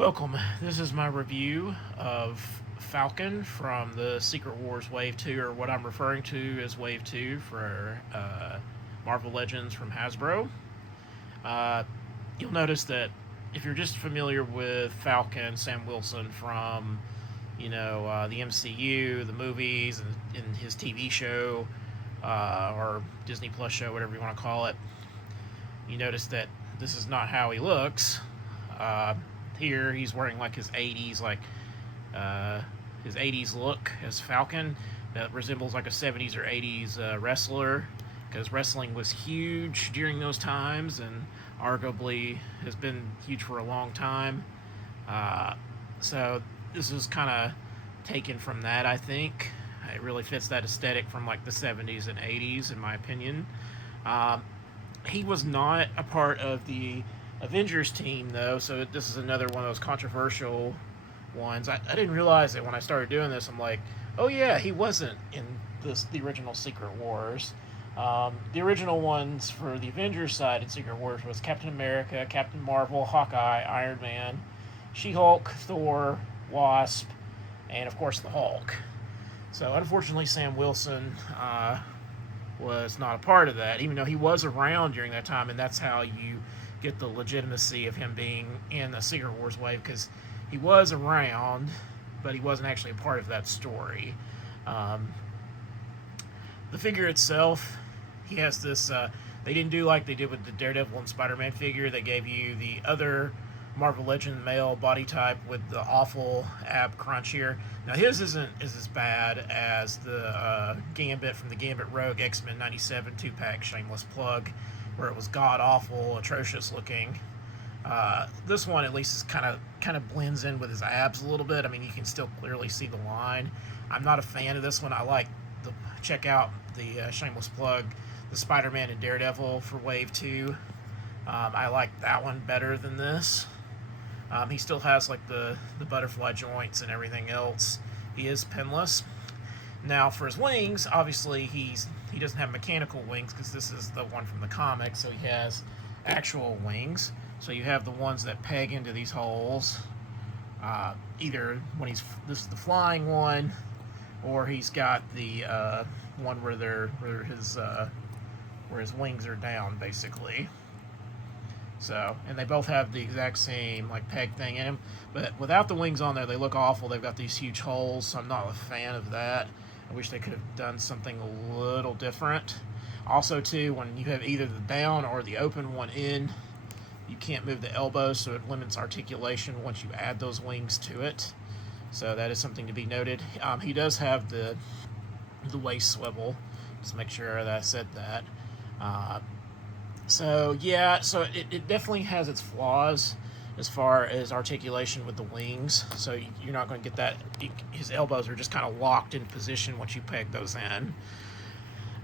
Welcome. This is my review of Falcon from the Secret Wars Wave 2, or what I'm referring to as Wave 2 for Marvel Legends from Hasbro. Uh, you'll notice that if you're just familiar with Falcon, Sam Wilson from, the MCU, the movies, and his TV show, or Disney Plus show, whatever you want to call it, you notice that this is not how he looks. Uh, Here he's wearing like his 80s look as Falcon that resembles like a 70s or 80s wrestler, because wrestling was huge during those times and arguably has been huge for a long time. So this is kind of taken from that, I think. It really fits that aesthetic from like the 70s and 80s, in my opinion. He was not a part of the Avengers team, though, so this is another one of those controversial ones. I didn't realize it when I started doing this. I'm like, oh yeah, he wasn't in the original Secret Wars. The original ones for the Avengers side in Secret Wars was Captain America, Captain Marvel, Hawkeye, Iron Man, She-Hulk, Thor, Wasp, and of course the Hulk. So unfortunately, Sam Wilson was not a part of that, even though he was around during that time, and that's how you get the legitimacy of him being in the Secret Wars wave, because he was around, but he wasn't actually a part of that story. The figure itself, he has this. They didn't do like they did with the Daredevil and Spider-Man figure. They gave you the other Marvel Legend male body type with the awful ab crunch here. Now his isn't as bad as the Gambit from the Gambit Rogue X-Men 97 2-pack, shameless plug, where it was god awful, atrocious looking. This one at least is kind of blends in with his abs a little bit. I mean, you can still clearly see the line. I'm not a fan of this one. I like check out the shameless plug, the Spider-Man and Daredevil for Wave 2. I like that one better than this. He still has like the butterfly joints and everything else. He is pinless. Now for his wings, obviously he doesn't have mechanical wings, because this is the one from the comics, so he has actual wings. So you have the ones that peg into these holes. Either when this is the flying one, or he's got the one where his wings are down, basically. So, and they both have the exact same like peg thing in them, but without the wings on there, they look awful. They've got these huge holes, so I'm not a fan of that. I wish they could have done something a little different. Also, too, when you have either the down or the open one in, you can't move the elbows, so it limits articulation once you add those wings to it. So that is something to be noted. He does have the waist swivel. Just make sure that I said that. So it definitely has its flaws as far as articulation with the wings. So you're not going to get that. His elbows are just kind of locked in position once you peg those in.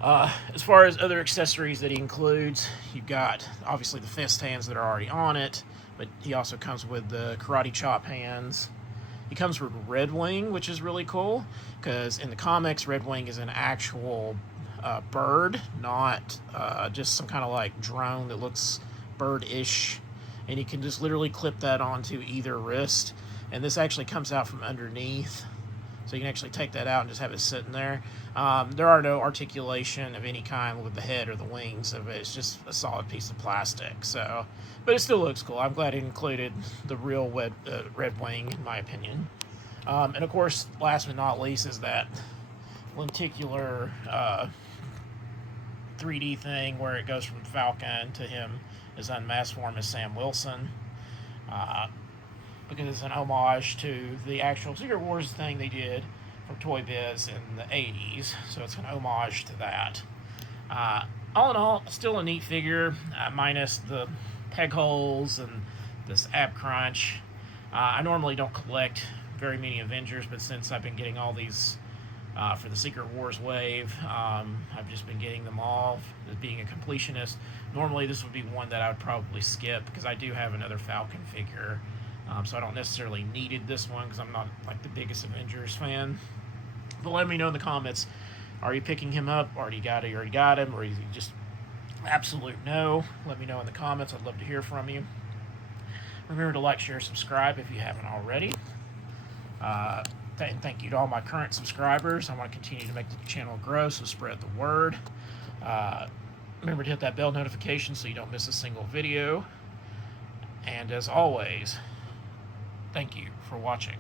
As far as other accessories that he includes, you've got obviously the fist hands that are already on it, but he also comes with the karate chop hands. He comes with Red Wing, which is really cool, because in the comics, Red Wing is an actual bird, not just some kind of like drone that looks bird-ish, and you can just literally clip that onto either wrist, and this actually comes out from underneath, so you can actually take that out and just have it sitting there. There are no articulation of any kind with the head or the wings of it. It's just a solid piece of plastic. So, but it still looks cool. I'm glad it included the real Red Wing, in my opinion. And of course, last but not least, is that lenticular 3D thing where it goes from Falcon to him as unmasked form as Sam Wilson. Because it's an homage to the actual Secret Wars thing they did for Toy Biz in the 80s, so it's an homage to that. All in all, still a neat figure, minus the peg holes and this ab crunch. I normally don't collect very many Avengers, but since I've been getting all these for the Secret Wars wave, I've just been getting them all as being a completionist. Normally this would be one that I would probably skip, because I do have another Falcon figure. So I don't necessarily needed this one, because I'm not like the biggest Avengers fan. But let me know in the comments, are you picking him up? You already got him? Or is he just absolute no? Let me know in the comments. I'd love to hear from you. Remember to like, share, subscribe if you haven't already. And thank you to all my current subscribers. I want to continue to make the channel grow, so spread the word. Remember to hit that bell notification so you don't miss a single video. And as always, thank you for watching.